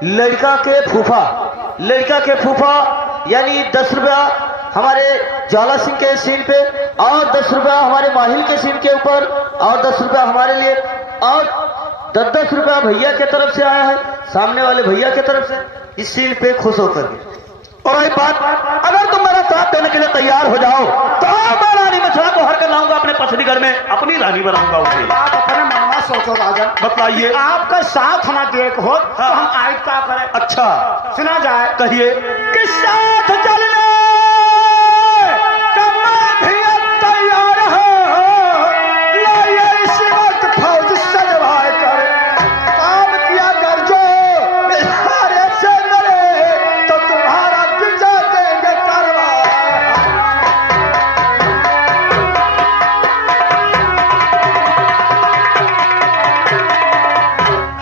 लड़का के फूफा यानी 10 रुपया हमारे ज्वाला सिंह के सीन पे और 10 रुपया हमारे माहिल के सीन के ऊपर और 10 रुपया हमारे लिए और 10-10 रुपया भैया के तरफ से आया है, सामने वाले भैया के तरफ से इस सीन पे खुश होकर के। और एक बात, अगर तुम मेरा साथ देने के लिए तैयार हो जाओ तो मैं रानी मछुआ को हर कर लाऊंगा अपने पसंदी घर में, अपनी रानी बनाऊंगा उसे। आप अपने मनवा सोचो राजन, बताइए। आपका साथ ना देख हो तो हम आयत क्या करें? अच्छा सुना जाए, कहिए। कि साथ चलने का मैं भी अब तैयार हूं, लाइए इसी वक्त फौज सजवाए कर, काम किया कर जो सारे से डरे तो तुम्हारा विजय देंगे करवा।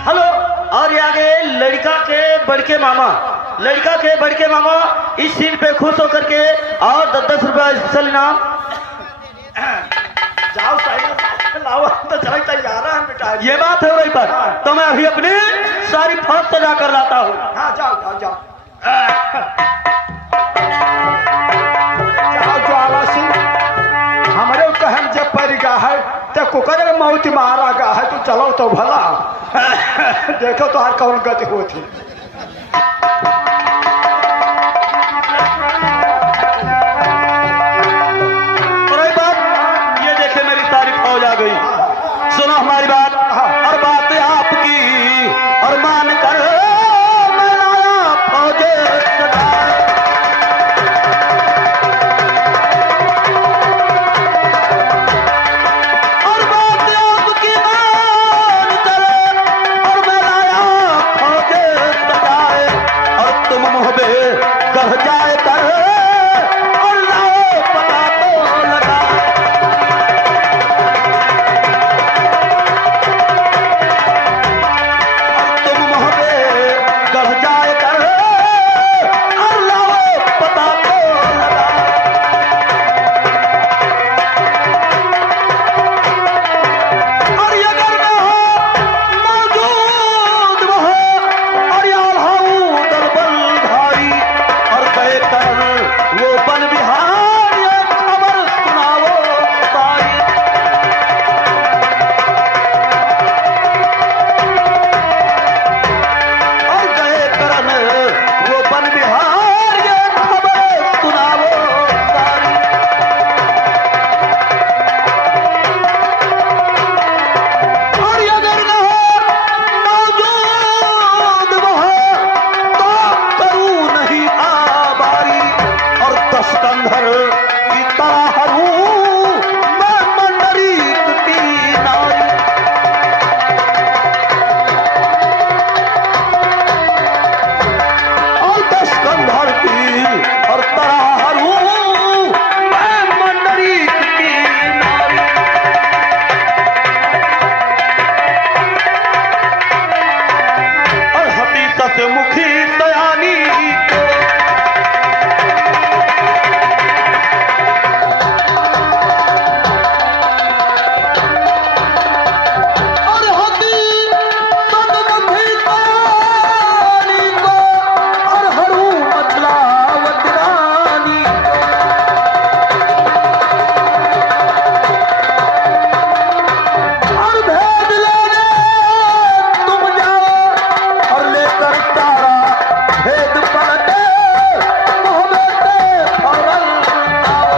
हेलो। और ये आगे लड़का के बड़के मामा इस सीन पे खुश होकर के और 10-10 रुपया स्पेशल इनाम। जाओ साइड लाओ, तो चल तैयार है बेटा। ये बात है वही पर, तो मैं अभी अपनी सारी फौज सजा कर लाता हूँ। हाँ जाओ जाओ जाओ जाओ ज्वाला सिंह, हमारे कहम जब पर गा है तो कुकर मौत मारा गा है, तो चलो तो भला देखो तो हर कौन गति होती। और एक बात, ये देखे मेरी सारी फौज आ गई। सुनो हमारी बात, और बात आपकी और मान कर मैं लाया फौज सजा। और बात आपकी मान कर और मैं लाया फौज सजाए, और तुम मुहबे कह जाए कर और लाओ पता तो लगा। तुम मोहब्बे गढ़ जाए कर और लाओ पता तो लगा। और ये अगर न हो मौजूद वो और यार हाऊ दरबल भारी, और गए कर वो बन बिहार ये खबर सुनाओ भाई। और गए करन वो बन बिहार ये खबर सुनावो सारी। और ये अगर न हो मौजूद वो तो करूं नहीं आबारी, और 10 कंधर की तरह हूं मैं मंडरीक की नारी। और 10 कंधर की और तरह हूं मैं मंडरीक की नारी। और हकीकत मुखी दयानी को और हकीकत मुखी दयानी को और हरू मतला वतरानी। और भेद लेने तुम जाओ और लेकर तारा भेद पलटे मोहब्बते फौरन आओ।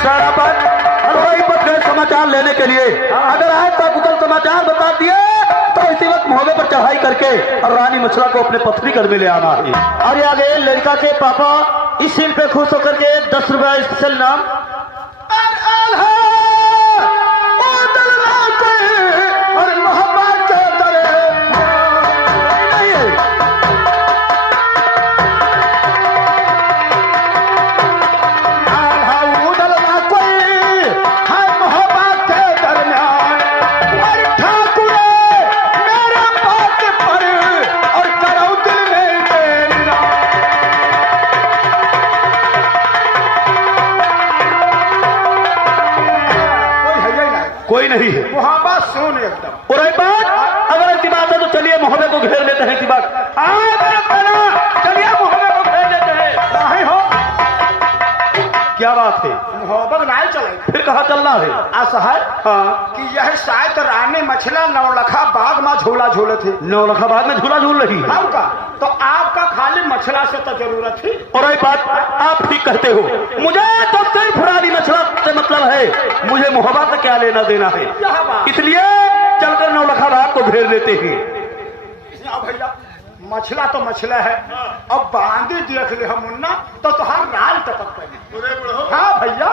शराबत हलवाई पर गए समाचार लेने के लिए, अगर आए तो गूगल समाचार बता दिए तो इसी वक्त मोहब्बे पर चढ़ाई करके और रानी मछुआ को अपने पथरी घर में ले आना है। और ये आगे लड़का के पापा इस सीन पे खुश होकर के 10 रुपया स्पेशल नाम। और मोहब्बत के तरह नहीं है। उड़ना कोई है मोहब्बत के दरमियान, और ठाकुर मेरा बात पर और करो दिल में मेरा। कोई नहीं है। मोहब्बत सुन एकदम। और एक बात, अगर ऐसी बात है तो चलिए मोहब्बे को घेर लेते हैं। ऐसी बात चलिए मोहब्बे को घेर लेते हैं। नहीं हो क्या बात है? मोहब्बत नहीं चले। फिर कहाँ चलना है? असहर हाँ, कि यह शायद रानी मछला नौलखा बाग में झूला झूले थे। नौलखाबाद में झूला झूल रही है। आपका तो आपका खाली मछला से तो जरूरत थी। और एक बात, आप ठीक कहते हो, मुझे तो सिर्फ रानी मछला से मतलब है, मुझे मोहब्बत से क्या लेना देना है। यह बात इसलिए चलकर नौलखाबाद को घेर लेते हैं। हाँ भैया, मछला तो मछला है। अब बांधी देख ले हम मुन्ना तो तुहार राल टपक गई। हाँ भैया,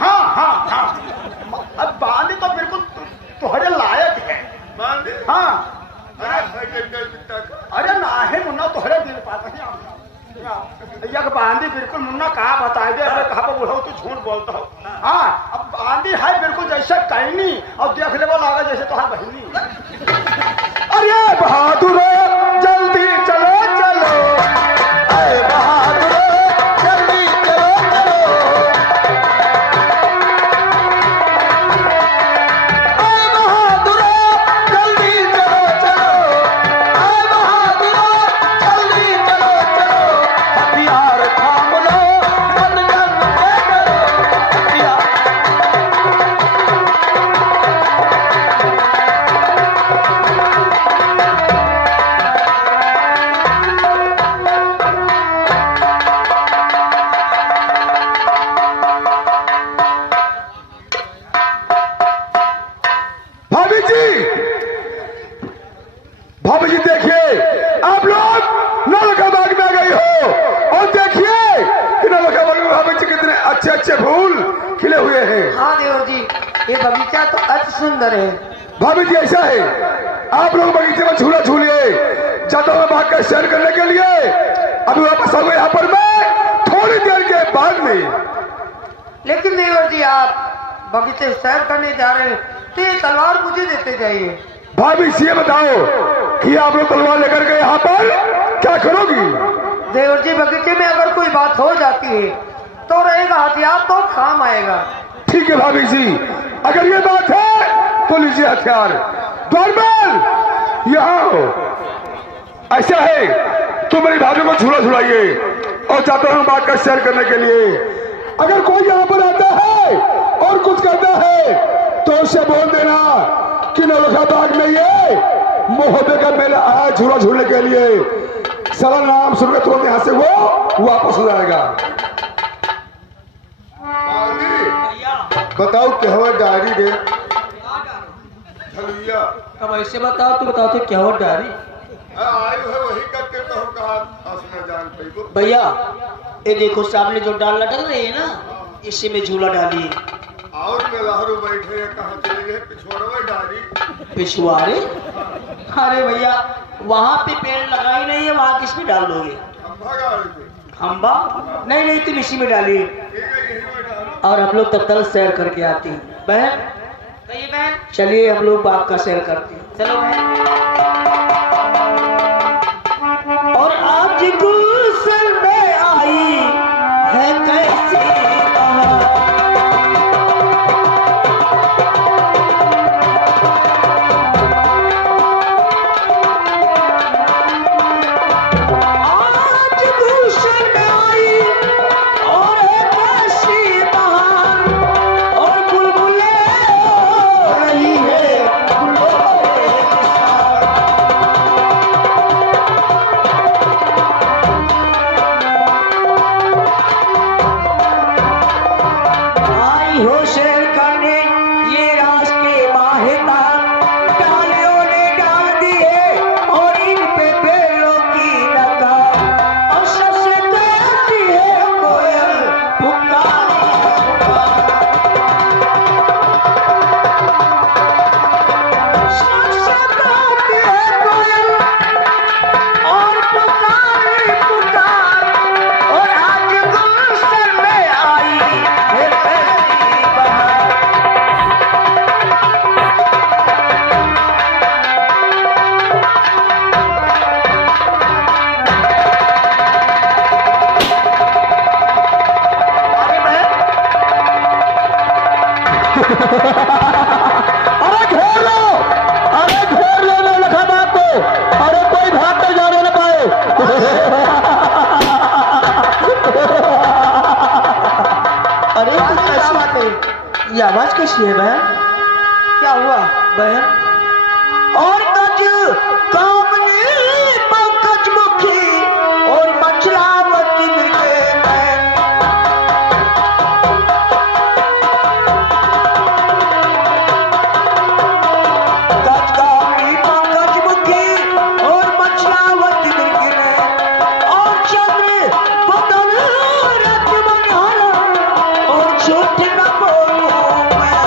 हाँ हाँ हाँ, अब बांधी तो बिल्कुल तुम्हारे लायक है। हाँ अरे ना है मुन्ना, तुम्हारे दिल पाता है बांधी बिल्कुल मुन्ना कहा बताए दे। अरे कहा पर बुढ़ाओ तू झूठ बोलता हो। हाँ अब बांधी है बिल्कुल जैसे कहनी, और देख ले वो लागा जैसे तुम्हार बहनी। अरे बहादुर जल्दी चलो चलो, अरे बहादुर जल्दी चलो चलो, अरे बहादुर जल्दी चलो चलो, अरे बहादुर जल्दी चलो चलो, हथियार थाम लो बन जंग के करो, हथियार। भाभी जी, भाभी जी देखिए, आप लोग नौलखा बाग में आ गई हो, और देखिए कि नौलखा बाग में भाभी जी कितने अच्छे अच्छे फूल खिले हुए हैं। हाँ देवर जी, ये बगीचा तो अति सुंदर है। भाभी जी ऐसा है, आप लोग बगीचे में झूला झूलिए, जाता हुआ बाग का सैर करने के लिए। अभी वापस आऊंगा यहाँ पर मैं थोड़ी देर के बाद में। लेकिन देवर जी, आप बगीचे सैर करने जा रहे हैं तो ये तलवार मुझे देते जाइए। भाभी से ये बताओ कि आप लोग तलवार लेकर के यहाँ पर क्या करोगी? देवर जी, बगीचे में अगर कोई बात हो जाती है तो रहेगा हथियार, तो काम आएगा। ठीक है भाभी जी, अगर ये बात है तो लीजिए हथियार। द्वारपाल यहाँ हो। ऐसा है, तुम मेरी भाभी को झूला झुलाइए और जाता हूँ बाग का सैर करने के लिए। अगर कोई यहाँ पर आता है और कुछ करता है तो उसे बोल देना कि नौलखा बाग में ये मोहब्बे का मेला आया झूला झूलने के लिए। सारा नाम सुनकर तुरंत यहाँ से वो वापस हो जाएगा। बताओ क्या हुआ डायरी दे झलुइया अब ऐसे बताओ तो बताओ तो क्या हो डारी। आयु है वही करके तो हम कहा असना जान पे। भैया ये देखो सामने जो डाल लटक रही है ना, इसी में झूला डालिए। और मेलाहरू बैठे हैं, कहाँ चले गए? पिछोड़वा डायरी पिछुआरे? अरे भैया वहाँ पे पेड़ लगा ही नहीं है, वहाँ किस में डाल दोगे? खंभा गाड़ पे। खम्बा? नहीं नहीं, तुम इसी में डालिए। ठीक है, यही में डालो। और हम लोग तब तक सैर करके आते हैं। बहन बहन, चलिए हम लोग बाग का सैर करते हैं। चलो बहन। और आज गुस्से में आई है कैसी बहार। आज गुस्से में आई और है कैसी बहार, और बुलबुलें हो रही है बुलबुलें के साथ। आई हो शेर करने ये अरे घेर लो, अरे घेर लो ना लखा बाप को, अरे कोई भाग कर जाने न पाए। अरे क्या बात है? ये आवाज कैसी है बहन? क्या हुआ? बहन और कज कामनी पंकज मुखी और मचलावती मिले कज कामनी पंकज मुखी और मचलावती मिले और चंद्र बदन रत मनहरा और झूठ न बोलूं मैं।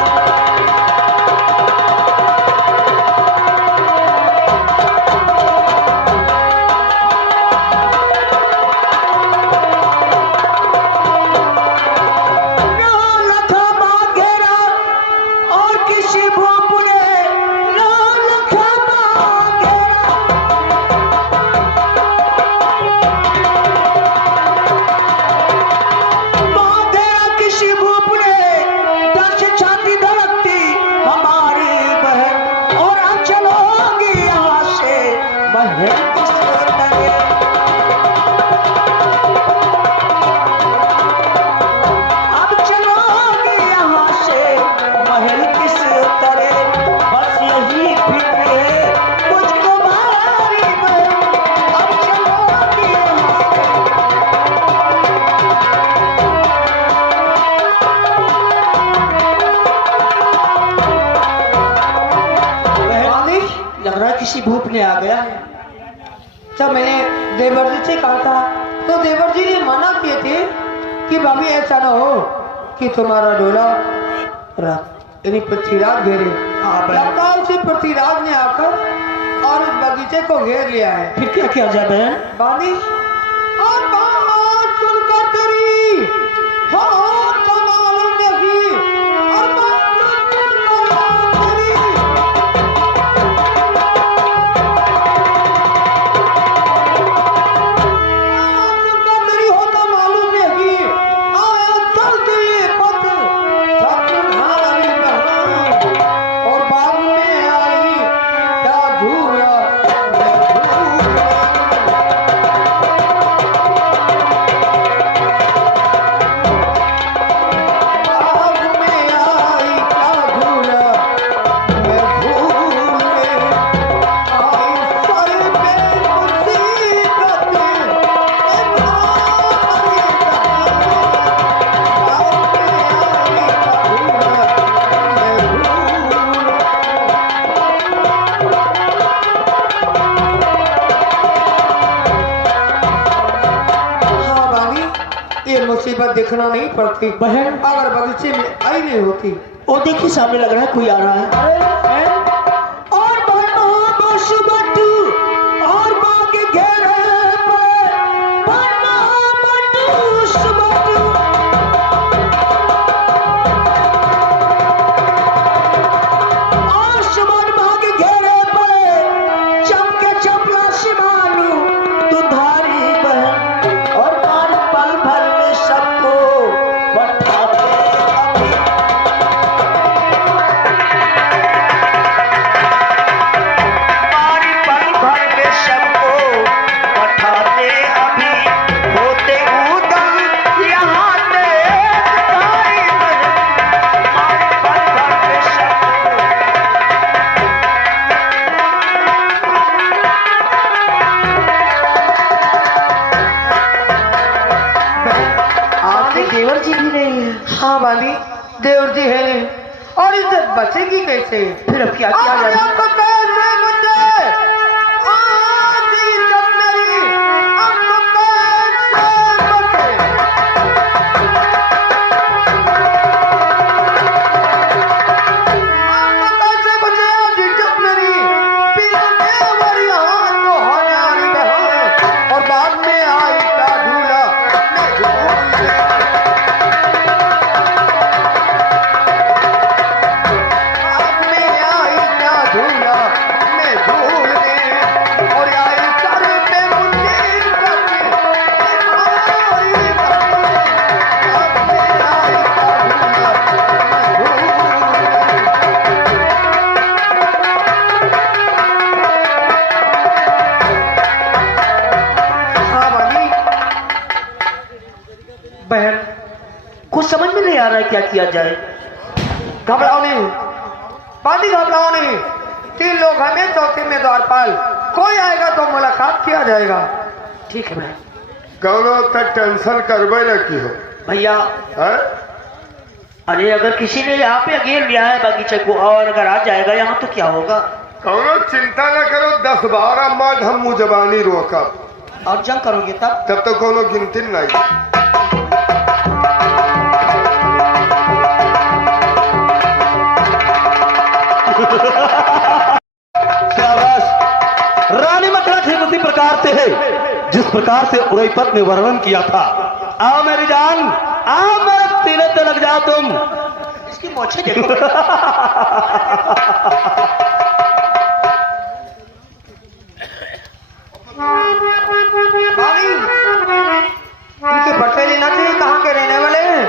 किसी भूप ने आ गया है। जब मैंने देवर जी से कहा था तो देवर जी ने मना किए थे कि भाभी ऐसा ना हो कि तुम्हारा डोला यानी पृथ्वीराज घेरे। लगता है उसे पृथ्वीराज ने आकर और उस बगीचे को घेर लिया है। फिर क्या किया जाए बहन? बानी और बात सुनकर तेरी हो तो मालूम नहीं और बात सुनकर तेरी मुसीबत देखना नहीं पड़ती बहन अगर बगीचे में आई नहीं होती। वो देखिए सामने लग रहा है कोई आ रहा है। अरे और बट और बाग घेरे भाग घेरे पड़े चमके चपला शिमालू तू धारी बहन और बाल पल भर में सबको बैठाते अभी। बाल भर में सबको बैठाते अभी होते उदम यहाँ ते धारी बहन बाल भर में सबको। आपके देवर जी भी नहीं है। हाँ वाली देवर जी है नहीं और इज्जत बचेगी कैसे? फिर अब क्या किया जाए? और बाद में आई का झूला बाद में आई का झूला बहन, कुछ समझ में नहीं आ रहा है क्या किया जाए। घबराओ नहीं, पानी घबराओ नहीं। 3 लोग हमें, चौथे में द्वारपाल। कोई आएगा तो मुलाकात किया जाएगा। ठीक है भाई। कौनो तक टेंशन करबे न की हो भैया, है? अरे अगर किसी ने यहाँ पे घेर लिया है बगीचे को और अगर आ जाएगा यहाँ तो क्या होगा। कौनो चिंता न करो, 10-12 मर्द हम मुँह जबानी रोकब, और जंग करोगे तब? तब तो कोनो गिनती नहीं। शाबाश। रानी मकड़ा ठीक उसी प्रकार से है जिस प्रकार से उरईपत ने वर्णन किया था। आओ मेरी जान, आओ मेरे सीने से लग जाओ तुम। इसकी मोछे देखो। भाभी, इनके बच्चे लेना चाहिए, कहाँ के रहने वाले हैं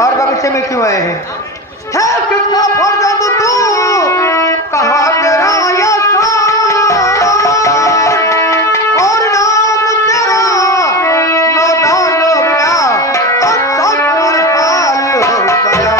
और बगीचे में क्यों आए हैं? है कितना फोड़ दो तू, कहाँ तेरा यशान और नाम तेरा नादान हो गया और सत्तर साल हो गया।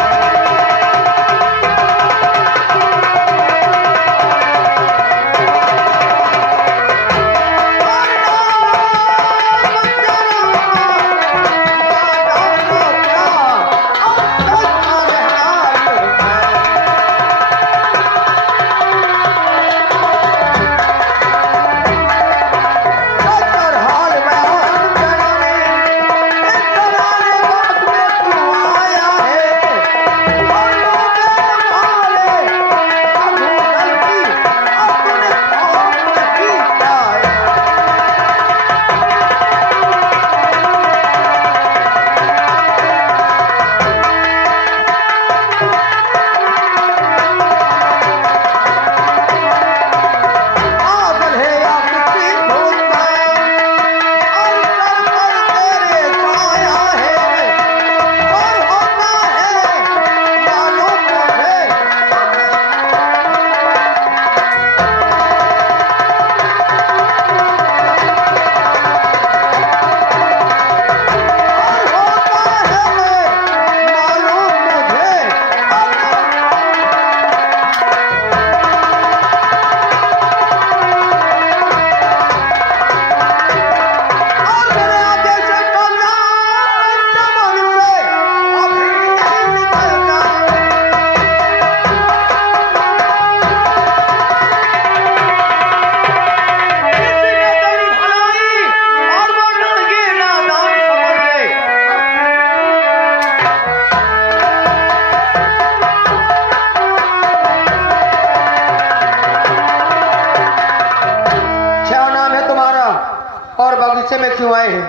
और बगीचे में क्यों आए हैं?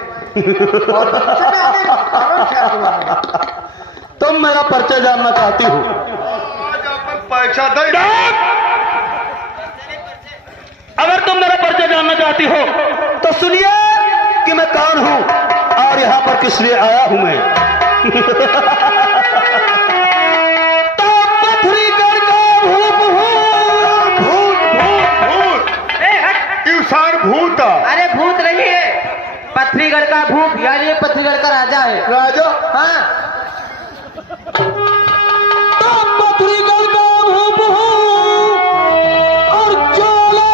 और बगीचे में आने का कारण क्या तुम्हारा? तुम मेरा परिचय जानना चाहती हो? आज अपन पैसा दे। अगर तुम मेरा परिचय जानना चाहती हो तो सुनिए कि मैं कौन हूं और यहां पर किस लिए आया हूं मैं। तो पथरीगढ़ का भूत हूं। भूत भूत भूत इंसान भूत। अरे भूत नहीं है, पथरीगढ़ का भूत, यानी पथरीगढ़ का राजा है। राजा? हाँ, तो पथरीगढ़ का भूत हूं और चोला,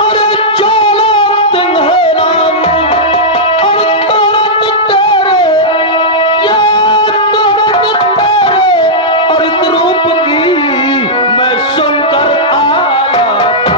अरे चोला सिंह है नाम और तुरंत तेरे, या तुरंत तेरे और इस रूप की मैं सुनकर आया था।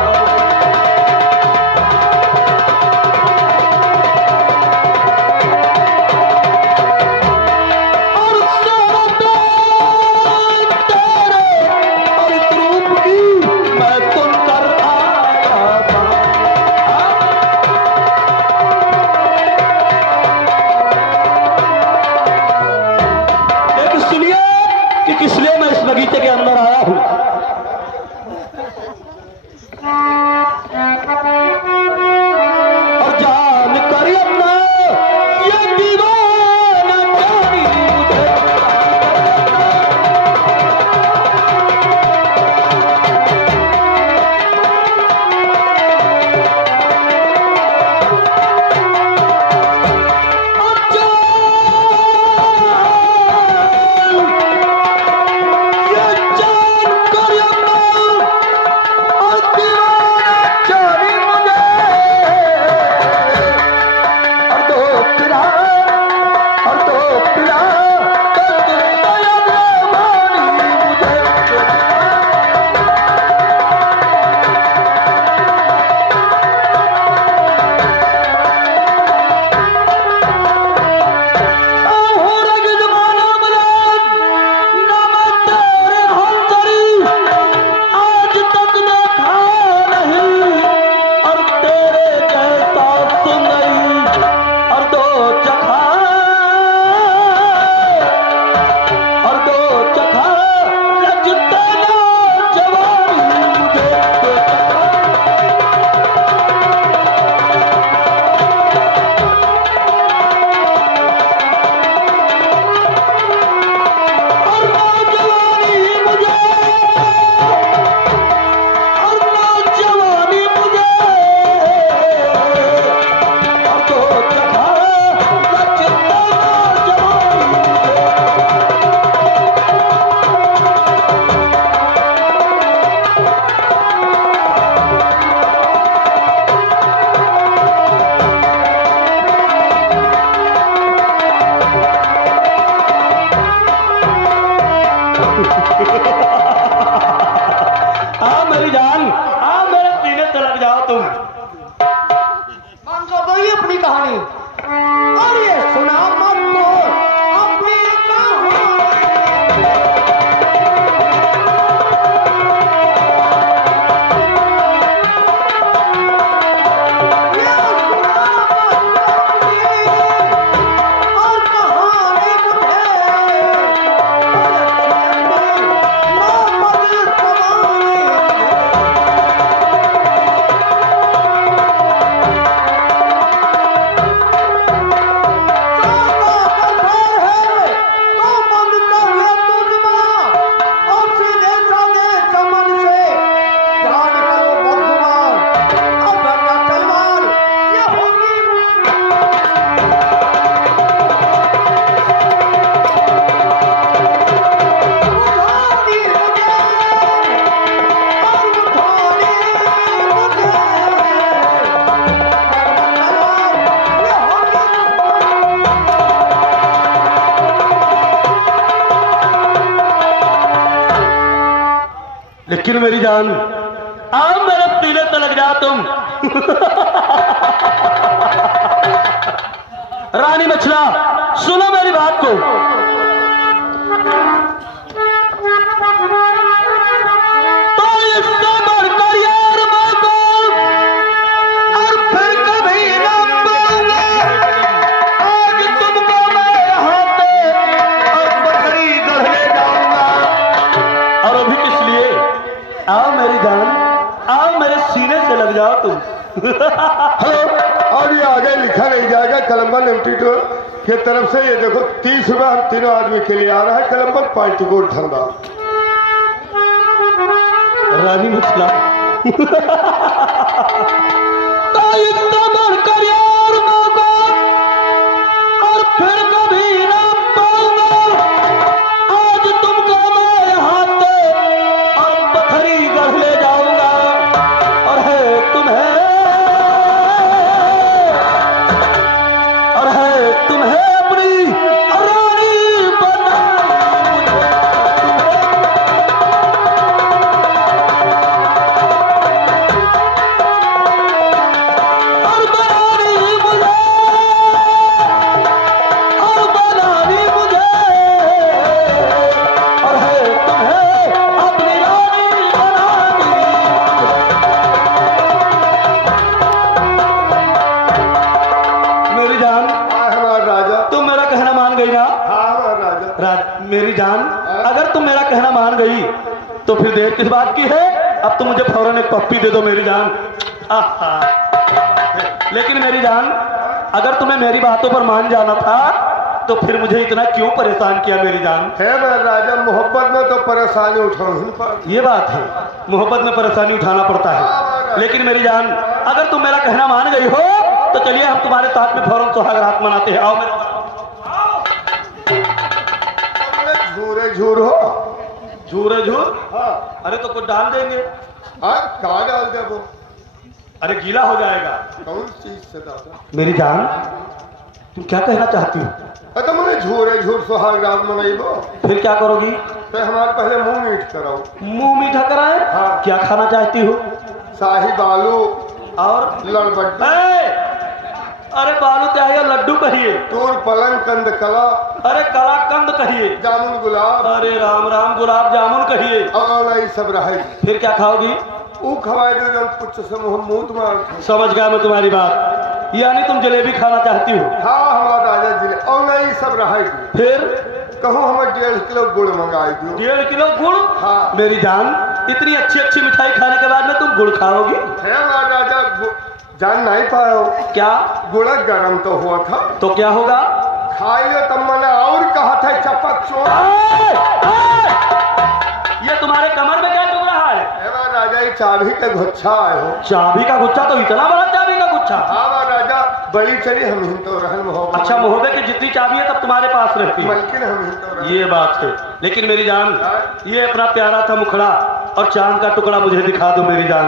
लेकिन मेरी जान आओ मेरे सीने से लग जाओ तुम। रानी मछला सुनो मेरी बात को। तो इससे बढ़कर यार को और फिर कभी न पाऊंगा। आज तुमको मैं यहाँ पे और बकरी गढ़ने जाऊंगा। और अभी किस लिए? आओ मेरी जान आओ मेरे सीने से लग जाओ तुम। हेलो, और ये आगे लिखा नहीं जाएगा कलम्बर लिमिटेड की तरफ से। ये देखो 30 रुपया हम तीनों आदमी के लिए आ रहा है कलम्बर पार्टी को ठंडा। रानी मछला तो इतना बढ़कर यार मौका और फिर कभी ना पाऊंगा। आज तुमको मैं यहाँ पे और पथरी गढ़ ले जाऊंगा। और है तुम्हें अपनी रानी बना मेरी जान। अगर तुम मेरा कहना मान गई तो फिर देर किस बात की है? अब तुम मुझे फौरन एक पप्पी दे दो मेरी जान। आहा। लेकिन मेरी जान अगर तुम्हें मेरी बातों पर मान जाना था तो फिर मुझे इतना क्यों परेशान किया मेरी जान? है मेरा राजा, मोहब्बत में तो परेशानी उठाना। ये बात है, मोहब्बत में परेशानी उठाना पड़ता है। लेकिन मेरी जान अगर तुम मेरा कहना मान गई हो तो चलिए हम तुम्हारे साथ में फौरन सुहाग रात मनाते हैं। आओ मेरे झूरे झूर हो। झूरे झूर? हाँ। अरे तो कुछ डाल देंगे। कहाँ डाल दे वो? अरे गीला हो जाएगा। कौन चीज से दादा? मेरी जान तुम क्या कहना चाहती हो? तो मैंने झूरे झूर सुहाग रात मनाइबो। फिर क्या करोगी? तो हमारे पहले मुंह मीठ कराओ। मुंह मीठा कराए? हाँ। क्या खाना चाहती हो? शाही बालू और लड़बड्डू। अरे बालू क्या है? लड्डू कहिए। तूर पलंग कंद कला। अरे कलाकंद कहिए। जामुन गुलाब। अरे राम राम गुलाब जामुन कहिए। और ये सब रहे। फिर क्या खाओगी? वो खवाए दो जब कुछ से मुंह तुम्हारा। समझ गया मैं तुम्हारी बात। यानी तुम जलेबी खाना चाहती हो? हाँ हमारा राजा जिले और नहीं सब रहेगी। फिर कहो हमें 1.5 किलो गुड़ मंगाई दो। 1.5 किलो गुड़? हाँ। मेरी जान इतनी अच्छी अच्छी मिठाई खाने के बाद में तुम गुड़ खाओगी? है हमारा राजा, जान नहीं पाओ क्या? गुड़ गरम तो हुआ था। तो क्या होगा? खाई लो तब मैंने और कहा था चपक चोर। ये तुम्हारे कमर में क्या चुभ रहा है? हमारा राजा ये चाबी का गुच्छा आए हो। चाबी का गुच्छा? तो इतना बड़ा चाबी का गुच्छा? हाँ राजा बड़ी चली हम ही तो रहन मोहब्बत। अच्छा मोहब्बत की जितनी चाबी है तब तुम्हारे पास रहती है। बल्कि हम ही तो रहन। ये बात है। लेकिन मेरी जान ये अपना प्यारा था मुखड़ा और चांद का टुकड़ा मुझे दिखा दो मेरी जान।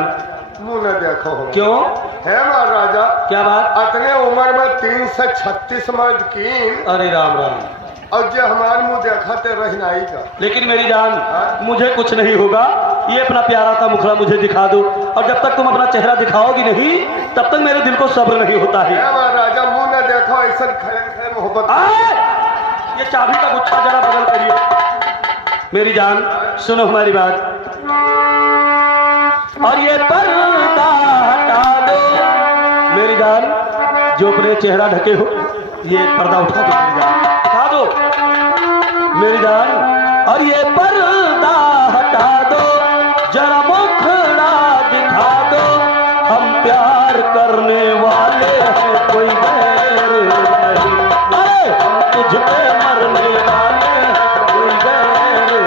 मुंह न देखो हो। क्यों? है हमारा राजा। क्या बात? अपने उम्र में 336 मर्द की। अरे राम राम। और जो हमारे मुंह देखा ते रहनाई का। लेकिन मेरी जान मुझे कुछ नहीं होगा। ये अपना प्यारा सा मुखड़ा मुझे दिखा दो और जब तक तुम अपना चेहरा दिखाओगी नहीं तब तक मेरे दिल को सब्र नहीं होता है। राजा मुंह न देखो ऐसा खड़े खड़े मोहब्बत। ये चाबी का गुच्छा जरा बदल करिए। मेरी जान सुनो हमारी बात। और ये पर्दा हटा दो मेरी जान। जो अपने चेहरा ढके हो ये पर्दा उठा दो मेरी जान। उठा दो मेरी जान। और ये पर्दा हटा दो जरा मुखड़ा दिखा दो। हम प्यार करने वाले हैं कोई गैर नहीं। अरे हम तुझ पे मरने वाले हैं कोई गैर नहीं।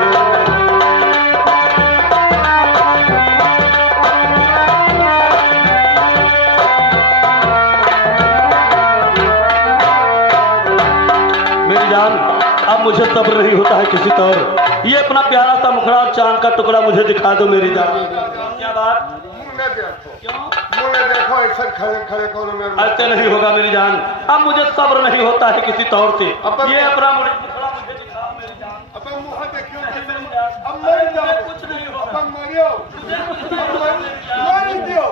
मेरी जान अब मुझे सब्र नहीं होता है किसी तौर। ये अपना प्यारा सा मुखड़ा और चांद का टुकड़ा मुझे दिखा दो मेरी जान। क्या बात? मुंह न देखो। क्यों? मुंह न देखो ऐसा खड़े खड़े कौन मेरे। ऐसे नहीं होगा मेरी जान। अब मुझे सब्र नहीं होता है किसी तौर से। ये अपना मुखड़ा मुझे दिखाओ मेरी जान। अब मुंह देखियो। नहीं मेरी जान। अब मर जाओ। कुछ नहीं होगा। अब मर दियो मारी दियो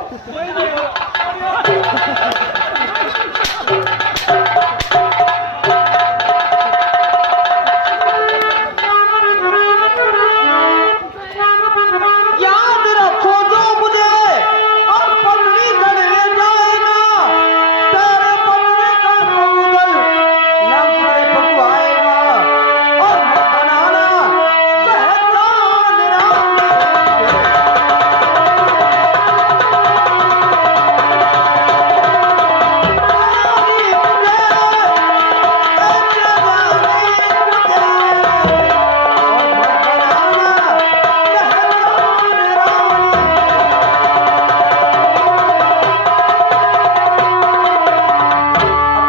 याद रखो जो मुझे और पत्नी घर ले जाएगा, तेरे पत्नी का कौगल लग से पकवाएगा और मत बनाना शहजाद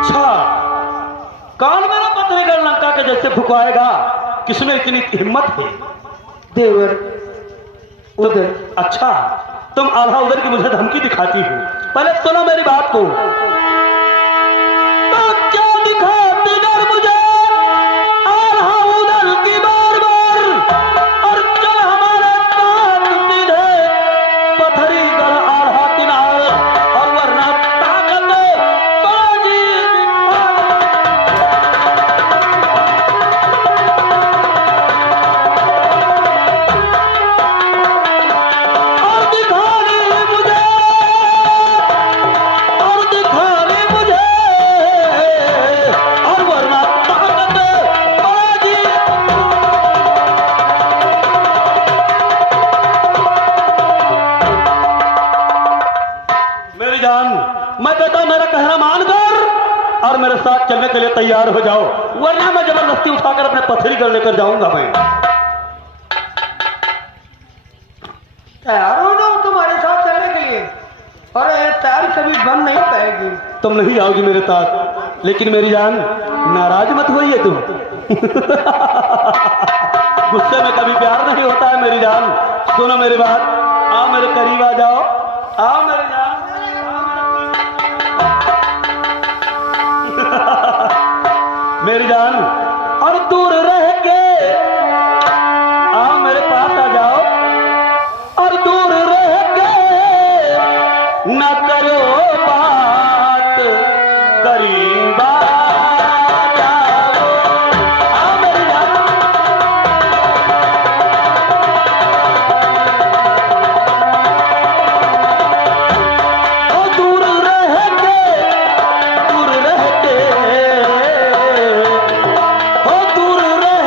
अच्छा, कौन मेरा पत्नी का लंका के जैसे फुकवाएगा? किसमें इतनी हिम्मत है? देवर उधर। अच्छा, तुम आधा उधर की मुझे धमकी दिखाती हो। पहले सुनो मेरी बात को। तो क्या दिखाती डर मुझे आधा उधर की बार-बार, और चल हमारे साथ सीधे पथरी कर आधा किनार, और वरना ताकत बाजी दिखा। और दिखाने मुझे, और दिखाने मुझे, और वरना ताकत बाजी। मेरी जान, मैं कहता हूं मेरा कहना मानकर और मेरे साथ चलने के लिए तैयार हो जाओ, वरना मैं जबरदस्ती उठाकर अपने पथरी कर लेकर जाऊंगा। मैं तैयार हो जाओ तुम्हारे साथ चलने के लिए, और ये तैयारी कभी बंद नहीं पाएगी। तुम नहीं आओगी मेरे साथ, लेकिन मेरी जान नाराज मत होइए तुम। गुस्से में कभी प्यार नहीं होता है मेरी जान। सुनो मेरी बात, आओ मेरे करीब आ जाओ, आओ मेरी जान। मेरी जान, और दूर रह के आओ मेरे पास आ जाओ, और दूर रह के न करो बात, करीब आ जाओ। आओ मेरी जान। ओ दूर रह के, दूर रह के, ओ दूर रह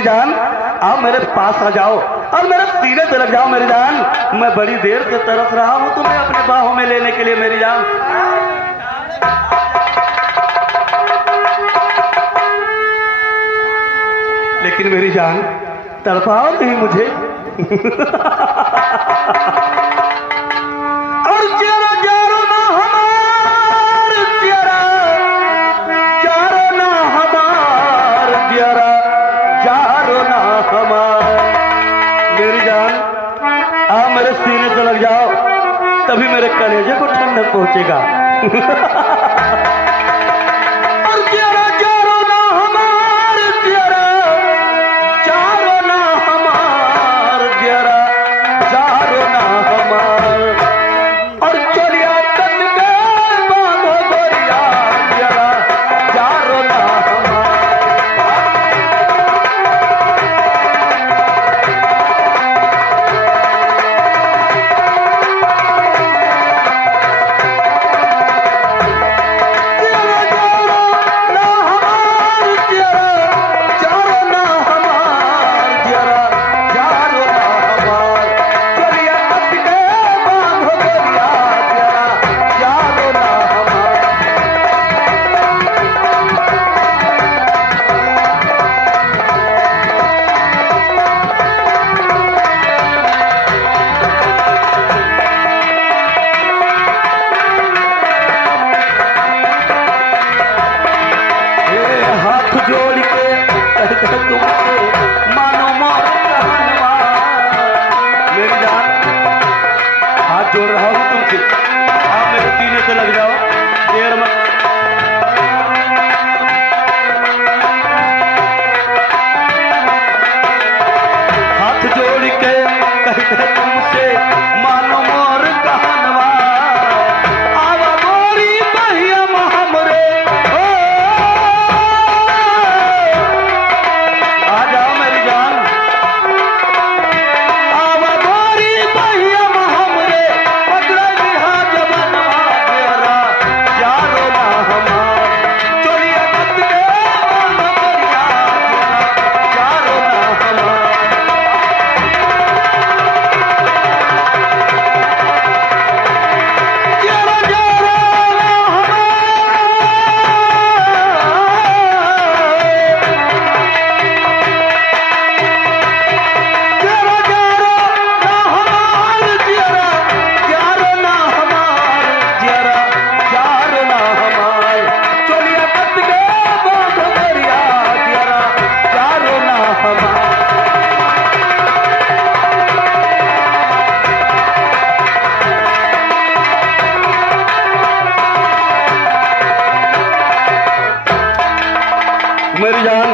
मेरी जान आओ मेरे पास आ जाओ और मेरे सीने से लग जाओ मेरी जान। मैं बड़ी देर से तरस रहा हूँ तुम्हें अपने बाहों में लेने के लिए मेरी जान। लेकिन मेरी जान तड़पाओ नहीं मुझे। और जरा जारो ना हमार जरा जारो ना हमार जरा जारो ना हमार। मेरी जान आ मेरे सीने से लग जाओ तभी मेरे कलेजे को ठंडक पहुंचेगा। और जरा जारो ना हमार जरा जारो ना हमार जरा जारो ना हमार। और चलिया तन के बांधो गोरिया जरा जारो ना हमार। मानो मोर कहनवा। मेरी जान हाथ जोड़ रहा हूँ तुमसे आप मेरे सीने से लग जाओ देर मत। हाथ जोड़ के कहते तुमसे मानो मोर कहनवा। आवा गोरी बहिया हमरे मेरी जान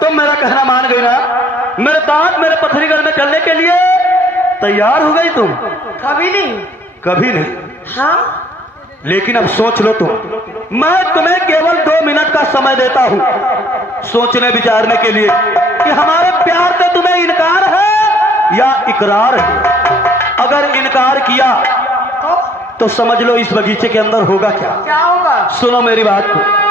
तुम मेरा कहना मान गई ना। मेरे साथ मेरे पथरीगढ़ में चलने के लिए तैयार हो गई तुम? कभी नहीं। कभी नहीं? हाँ लेकिन अब सोच लो तुम। मैं तुम्हें केवल 2 मिनट का समय देता हूँ सोचने विचारने के लिए कि हमारे प्यार से तुम्हें इनकार है या इकरार है। अगर इनकार किया तो समझ लो इस बगीचे के अंदर होगा क्या। क्या होगा? सुनो मेरी बात को।